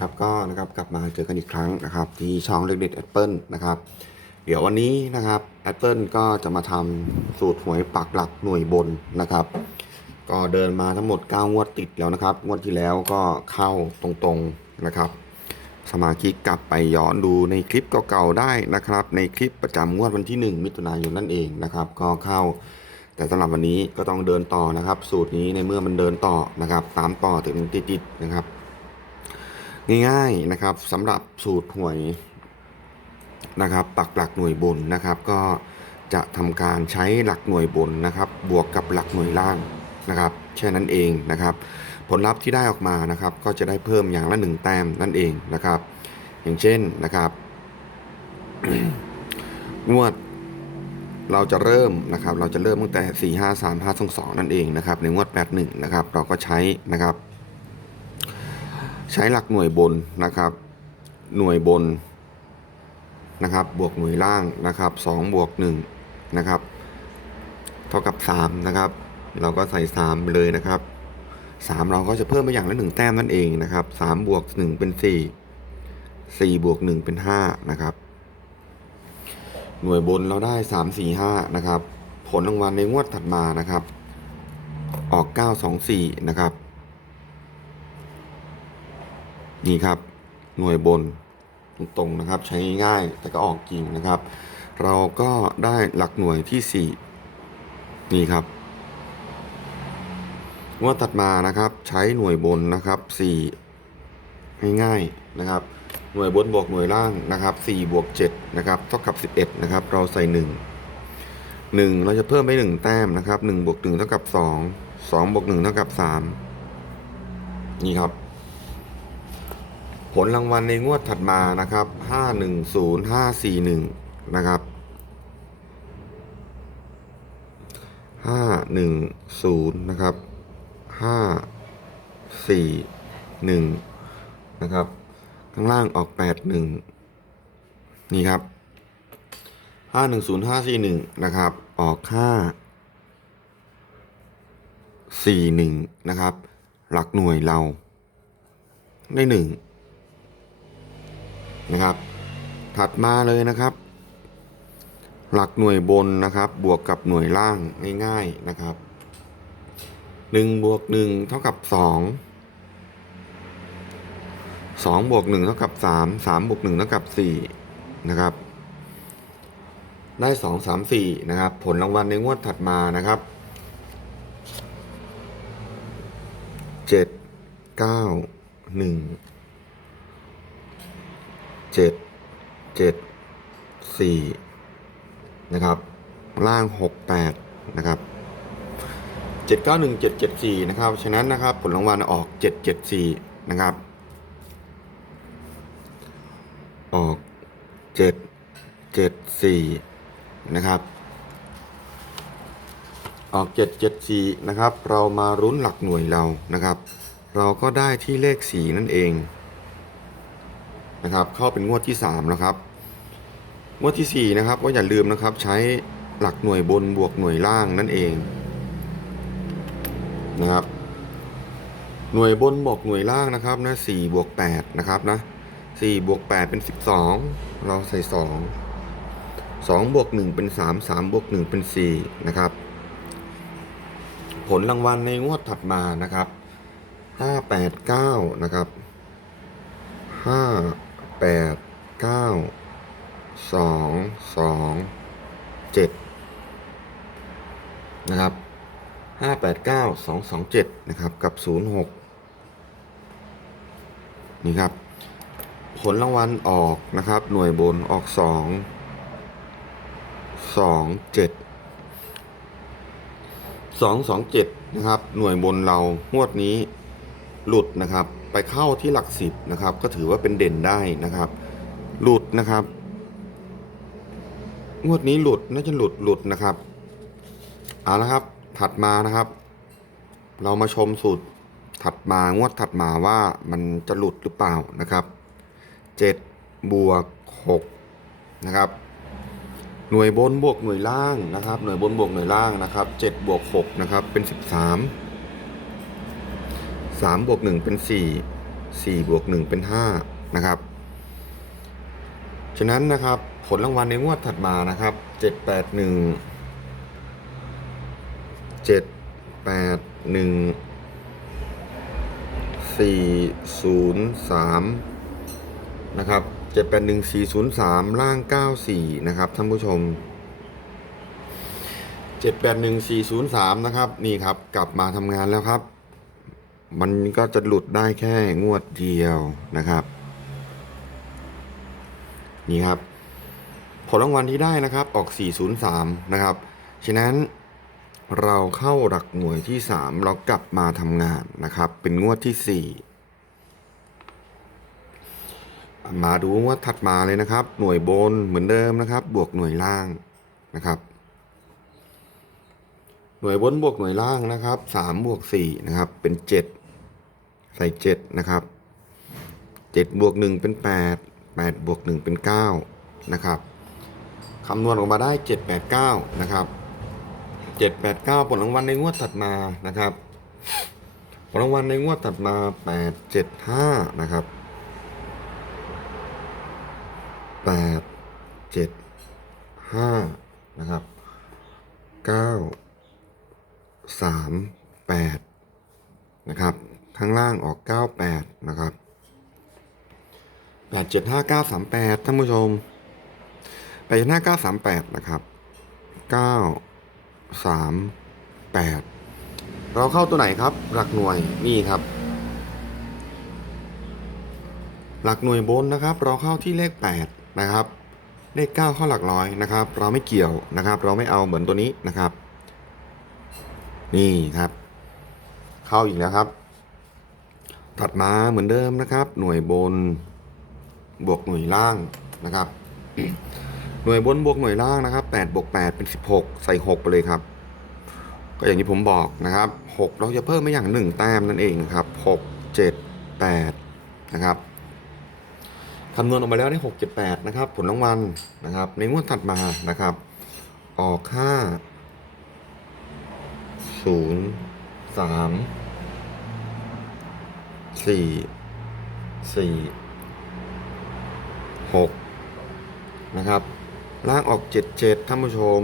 ครับก็นะครับกลับมาเจอกันอีกครั้งนะครับ ที่ช่องเล็กเด็ดแอปเปิลนะครับ เดี๋ยววันนี้นะครับแอปเปิลก็จะมาทำสูตรหวยปักหลักหน่วยบนนะครับ ก็เดินมาทั้งหมด 9 งวดติดแล้วนะครับ งวดที่แล้วก็เข้าตรงๆนะครับ สมาชิกกลับไปย้อนดูในคลิปเก่าๆได้นะครับ ในคลิปประจำงวดวันที่ 1 มิถุนายนนั่นเองนะครับ ก็เข้าแต่สำหรับวันนี้ก็ต้องเดินต่อนะครับ สูตรนี้ในเมื่อมันเดินต่อนะครับตามต่อถึงติดๆนะครับ ง่ายๆนะครับสำหรับสูตรหวยนะครับ ปักหลักหน่วยบนนะครับ ก็จะทำการใช้หลักหน่วยบนนะครับ บวกกับหลักหน่วยล่างนะครับแค่นั้นเองนะครับ ผลลัพธ์ที่ได้ออกมานะครับ ก็จะได้เพิ่มอย่างละหนึ่งแต้มนั่นเองนะครับ อย่างเช่นนะครับงวดเราจะเริ่มนะครับ เราจะเริ่มตั้งแต่ 4 5 3 5 2 2 นั่นเองนะครับ ในงวด 81 นะครับ เราก็ใช้นะครับ ใช้หลักหน่วยบนนะครับ หน่วยบนนะครับ บวกหน่วยล่างนะครับ2บวก1นะครับ เท่ากับ3นะครับ เราก็ใส่ 3 เลยนะครับ 3 เราก็จะเพิ่มไปอย่างละ1แต้มนั่นเองนะครับ3บวก1เป็น 4 4บวก1เป็น5นะครับ หน่วยบนเราได้ 3 4 5นะครับ ผลรางวัลในงวดถัดมานะครับ ออก 9 2 4 นะครับ นี่ครับหน่วยบนตรงๆนะครับใช้ง่ายแต่ก็ออกจริงนะครับ เราก็ได้หลักหน่วยที่ 4 นี่ครับงวดถัดมานะครับใช้หน่วยบนนะครับ4ง่ายๆนะครับ หน่วยบนบวกหน่วยล่างนะครับ4บวก7นะครับเท่ากับ 11นะครับเราใส่ 1 1 เราจะเพิ่มไป1แต้มนะครับ1บวก1เท่ากับ 2 2บวก1เท่ากับ 3 นี่ครับ ผลรางวัลในงวดถัดมานะครับ 510541 นะครับ 510 นะครับ 541 นะครับ ข้างล่างออก 81 นี่ครับ 510541 นะครับ ออก 541 นะครับ หลักหน่วยเราได้ห นะครับ ถัดมาเลยนะครับ หลักหน่วยบนนะครับ บวกกับหน่วยล่างง่ายๆนะครับหนึ่งบวกหนึ่งเท่ากับสองสองบวกหนึ่งเท่ากับสามสามบวกหนึ่งเท่ากับสี่นะครับ ได้สองสามสี่นะครับ ผลรางวัลในงวดถัดมานะครับเจ็ด เก้าหนึ่งเจ็ดเจ็ดสี่นะครับ ล่างหกแปดนะครับเจ็ดเก้าหนึ่งเจ็ดเจ็ดสี่นะครับ ฉะนั้นนะครับ ผลรางวัลออกเจ็ดเจ็ดสี่นะครับ ออกเจ็ดเจ็ดสี่นะครับ ออก 774 นะครับ เรามารุ้นหลักหน่วยเรา นะครับ เราก็ได้ที่เลขสีนั่นเอง นะครับ เข้าเป็นงวดที่3แล้วครับ งวดที่4นะครับก็อย่าลืมนะครับ ใช้หลักหน่วยบนบวกหน่วยล่างนั่นเองนะครับ หน่วยบนบวกหน่วยล่างนะครับนะ4บวก8นะครับนะ4บวก8เป็น12เราใส่2 2บวก1เป็น3 3บวก1เป็น4นะครับ ผลรางวัลในงวดถัดมานะครับห้าแปดเก้านะครับห้า แปดเก้าสองสองเจ็ดนะครับห้าแปดเก้าสองสองเจ็ดนะครับกับศูนย์หกนี่ครับ ผลรางวัลออกนะครับ หน่วยบนออกสองสองเจ็ดสองสองเจ็ดนะครับ หน่วยบนเรางวดนี้หลุดนะครับ ไปเข้าที่หลักสิบนะครับ ก็ถือว่าเป็นเด่นได้นะครับ หลุดนะครับ งวดนี้หลุดน่าจะหลุดหลุดนะครับเอาละครับ ถัดมานะครับ เรามาชมสูตรถัดมางวดถัดมาว่ามันจะหลุดหรือเปล่านะครับเจ็ดบวกหกนะครับหน่วยบนบวกหน่วยล่างนะครับ หน่วยบนบวกหน่วยล่างนะครับ7บวก6นะครับเป็น13 3บวก1เป็น4สี่บวกหนึ่งเป็นห้านะครับ ฉะนั้นนะครับผลรางวัลในงวดถัดมานะครับเจ็ดแปดหนึ่งเจ็ดแปดหนึ่งสี่ศูนย์สามนะครับเจ็ดแปดหนึ่งสี่ศูนย์สามล่างเก้าสี่นะครับท่านผู้ชมเจ็ดแปดหนึ่งสี่ศูนย์สามนะครับ นี่ครับ กลับมาทำงานแล้วครับ มันก็จะหลุดได้แค่งวดเดียวนะครับ นี่ครับ ผลรางวัลที่ได้นะครับออก 403 นะครับ ฉะนั้นเราเข้าหลักหน่วยที่ 3 เรากลับมาทำงานนะครับ เป็นงวดที่ 4 มาดูงวดถัดมาเลยนะครับ หน่วยบนเหมือนเดิมนะครับ บวกหน่วยล่างนะครับ หน่วยบนบวกหน่วยล่างนะครับ3บวก4นะครับเป็น 7 ใส่ 7 นะครับ 7 บวก 1 เป็น 8 8 บวก 1 เป็น 9 นะครับคำนวณออกมาได้ 789 นะครับ 789 ผลรางวัลในงวดถัดมานะครับผลรางวัลในงวดถัดมา 875 นะครับ 8 7 5 นะครับ 9 3 8 นะครับ ข้างล่างออก 98 นะครับแปดเจ็ดห้าเก้าสามแปดท่านผู้ชมแปดเจ็ดห้าเก้าสามแปดนะครับเก้าสามแปดเราเข้าตัวไหนครับ หลักหน่วยนี่ครับ หลักหน่วยบนนะครับ เราเข้าที่เลขแปดนะครับ เลขเก้าเข้าหลักร้อยนะครับ เราไม่เกี่ยวนะครับ เราไม่เอาเหมือนตัวนี้นะครับ นี่ครับ เข้าอีกแล้วครับ ถัดมาเหมือนเดิมนะครับ หน่วยบนบวกหน่วยล่างนะครับ หน่วยบนบวกหน่วยล่างนะครับ8บวก8เป็น 16 ใส่ 6 ไปเลยครับ ก็อย่างที่ผมบอกนะครับ 6 เราจะเพิ่มไม่อย่าง 1 แต้มนั่นเองครับ 6 7 8 นะครับคำนวณออกมาแล้วได้6 7 8 นะครับ ผลรางวัลนะครับ ในงวดถัดมานะครับ ออก5 0 3 4 4หกนะครับล่างออกเจ็ดเจ็ดท่านผู้ชม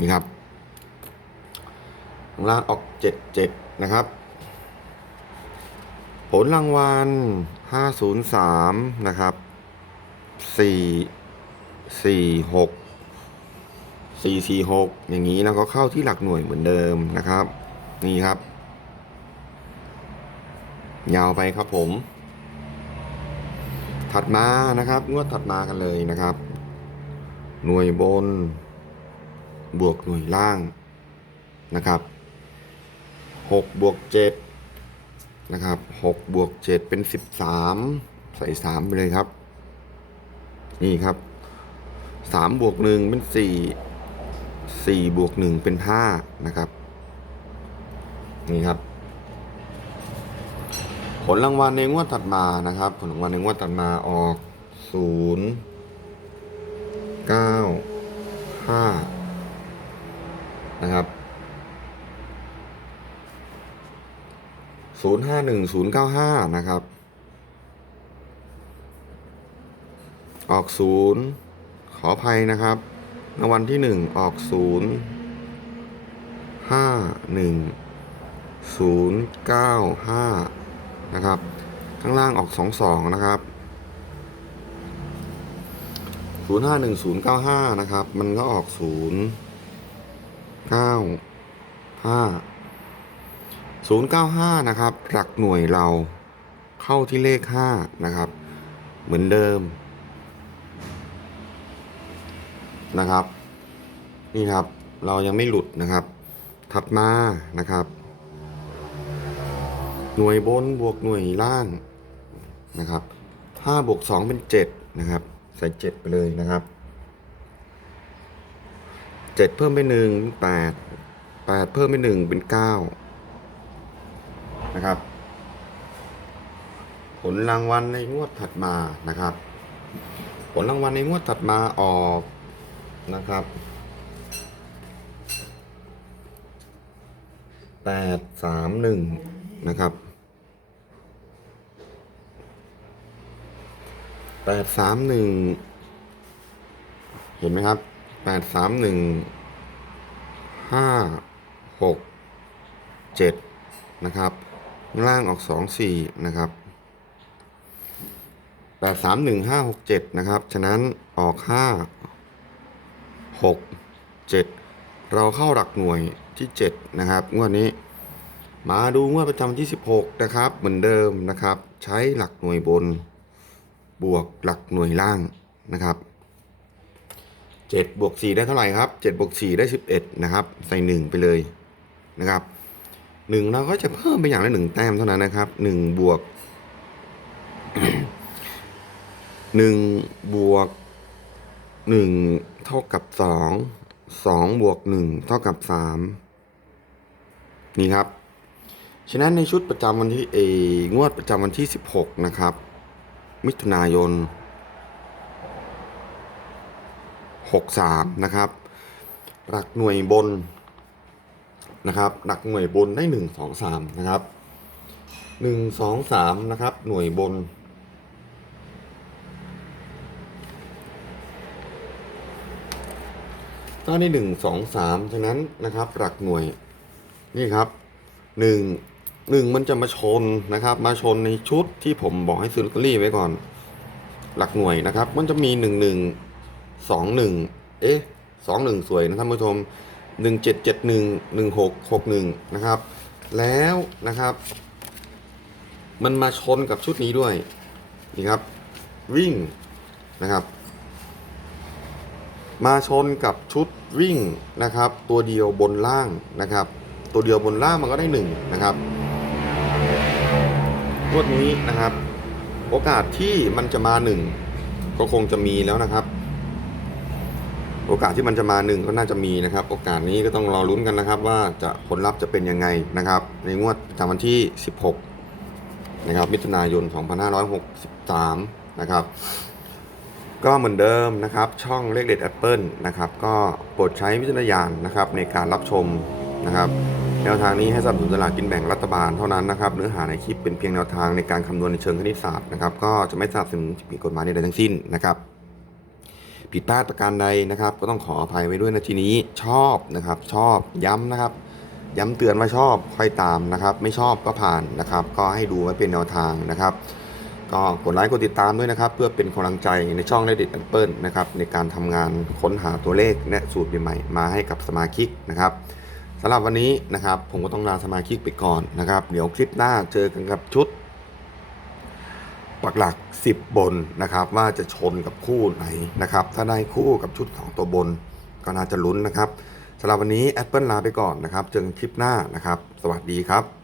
นี่ครับล่างออกเจ็ดเจ็ดนะครับ ผลรางวัลห้าศูนย์สามนะครับสี่สี่หกสี่สี่หกอย่างนี้แล้วก็เข้าที่หลักหน่วยเหมือนเดิมนะครับ นี่ครับ ยาวไปครับผม ถัดมานะครับ งวดถัดมากันเลยนะครับ หน่วยบน บวกหน่วยล่างนะครับหกบวกเจ็ดนะครับหกบวกเจ็ดเป็นสิบสามใส่สามไปเลยครับ นี่ครับสามบวกหนึ่งเป็นสี่สี่บวกหนึ่งเป็นห้านะครับ นี่ครับ ผลรางวัลในงวดถัดมานะครับ ผลรางวัลในงวดถัดมาออกศูนย์เก้าห้านะครับศูนย์ห้าหนึ่งศูนย์เก้าห้านะครับ ออกศูนย์ขออภัยนะครับรางวัลที่หนึ่งออกศูนย์ห้าหนึ่งศูนย์เก้าห้า นะครับ ข้างล่างออกสองสองนะครับศูนย์ห้าหนึ่งศูนย์เก้าห้านะครับ มันก็ออกศูนย์เก้าห้าศูนย์เก้าห้านะครับ หลักหน่วยเราเข้าที่เลขห้านะครับ เหมือนเดิม นะครับ นี่ครับ เรายังไม่หลุดนะครับ ถัดมานะครับ หน่วยบนบวกหน่วยล่างนะครับห้าบวกสองเป็นเจ็ดนะครับ ใส่เจ็ดไปเลยนะครับเจ็ดเพิ่มไปหนึ่งแปดแปดเพิ่มไปหนึ่งเป็นเก้านะครับ ผลรางวัลในงวดถัดมานะครับ ผลรางวัลในงวดถัดมาออกนะครับแปดสามห นะครับแปดสามหนึ่งเห็นไหมครับแปดสามหนึ่งห้าหกเจ็ดนะครับล่างออกสองสี่นะครับแปดสามหนึ่งห้าหกเจ็ดนะครับ ฉะนั้นออกห้าหกเจ็ดเราเข้าหลักหน่วยที่เจ็ดนะครับงวดนี้ มาดูงวดประจำวันที่ 16 นะครับ เหมือนเดิมนะครับ ใช้หลักหน่วยบน บวกหลักหน่วยล่างนะครับ7บวก4ได้เท่าไหร่ครับ7บวก4ได้ 11 นะครับ ใส่ 1 ไปเลยนะครับ1เราก็จะเพิ่มไปอย่างละ1แต้มเท่านั้นนะครับ1บวก1บวก1เท่ากับ 2 2บวก1เท่ากับ 3 นี่ครับ ฉะนั้นในชุดประจำวันที่เองวดประจำวันที่ 16 นะครับ มิถุนายน 63 นะครับ หลักหน่วยบนนะครับ หลักหน่วยบนได้ 1 2 3 นะครับ 1 2 3 นะครับ หน่วยบนก็ได้1 2 3ฉะนั้นนะครับ หลักหน่วยนี่ครับหนึ่ง หนึ่งมันจะมาชนนะครับ มาชนในชุดที่ผมบอกให้ซื้อลอตเตอรี่ไว้ก่อน หลักหน่วยนะครับ มันจะมีหนึ่งหนึ่งสองหนึ่งเอ๊ะสองหนึ่งสวยนะท่านผู้ชมหนึ่งเจ็ดเจ็ดหนึ่งหนึ่งหกหกหนึ่งนะครับ แล้วนะครับ มันมาชนกับชุดนี้ด้วยนี่ครับ วิ่งนะครับ มาชนกับชุดวิ่งนะครับ ตัวเดียวบนล่างนะครับ ตัวเดียวบนล่างมันก็ได้หนึ่งนะครับ งวดนี้นะครับ โอกาสที่มันจะมาหนึ่งก็คงจะมีแล้วนะครับ โอกาสที่มันจะมาหนึ่งก็น่าจะมีนะครับ โอกาสนี้ก็ต้องรอลุ้นกันนะครับ ว่าจะผลลัพธ์จะเป็นยังไงนะครับ ในงวดประจำวันที่ 16 นะครับ มิถุนายน 2563 นะครับก็เหมือนเดิมนะครับ ช่องเลขเด็ดแอปเปิลนะครับ ก็โปรดใช้วิจารณญาณนะครับในการรับชมนะครับ แนวทางนี้ให้สนับสนุนสลากกินแบ่งรัฐบาลเท่านั้นนะครับเนื้อหาในคลิปเป็นเพียงแนวทางในการคำนวณในเชิงคณิตศาสตร์นะครับก็จะไม่สนับสนุนผิดกฎหมายใดทั้งสิ้นนะครับ ผิดพลาดประการใดนะครับ ก็ต้องขออภัยไว้ด้วยนะทีนี้ชอบนะครับ ชอบย้ำนะครับ ย้ำเตือนว่าชอบค่อยตามนะครับ ไม่ชอบก็ผ่านนะครับ ก็ให้ดูไว้เป็นแนวทางนะครับก็กดไลค์กดติดตามด้วยนะครับ เพื่อเป็นกำลังใจในช่องเลดิตแอปเปิลนะครับในการทำงานค้นหาตัวเลขและสูตรใหม่ๆมาให้กับสมาชิกนะครับ สำหรับวันนี้นะครับ ผมก็ต้องลาสมาชิกไปก่อนนะครับ เดี๋ยวคลิปหน้าเจอกันกับชุด ปักหลัก 10 บนนะครับ ว่าจะชนกับคู่ไหนนะครับ ถ้าได้คู่กับชุด2ตัวบนก็น่าจะลุ้นนะครับสำหรับวันนี้แอปเปิลลาไปก่อนนะครับ เจอกันคลิปหน้านะครับ สวัสดีครับ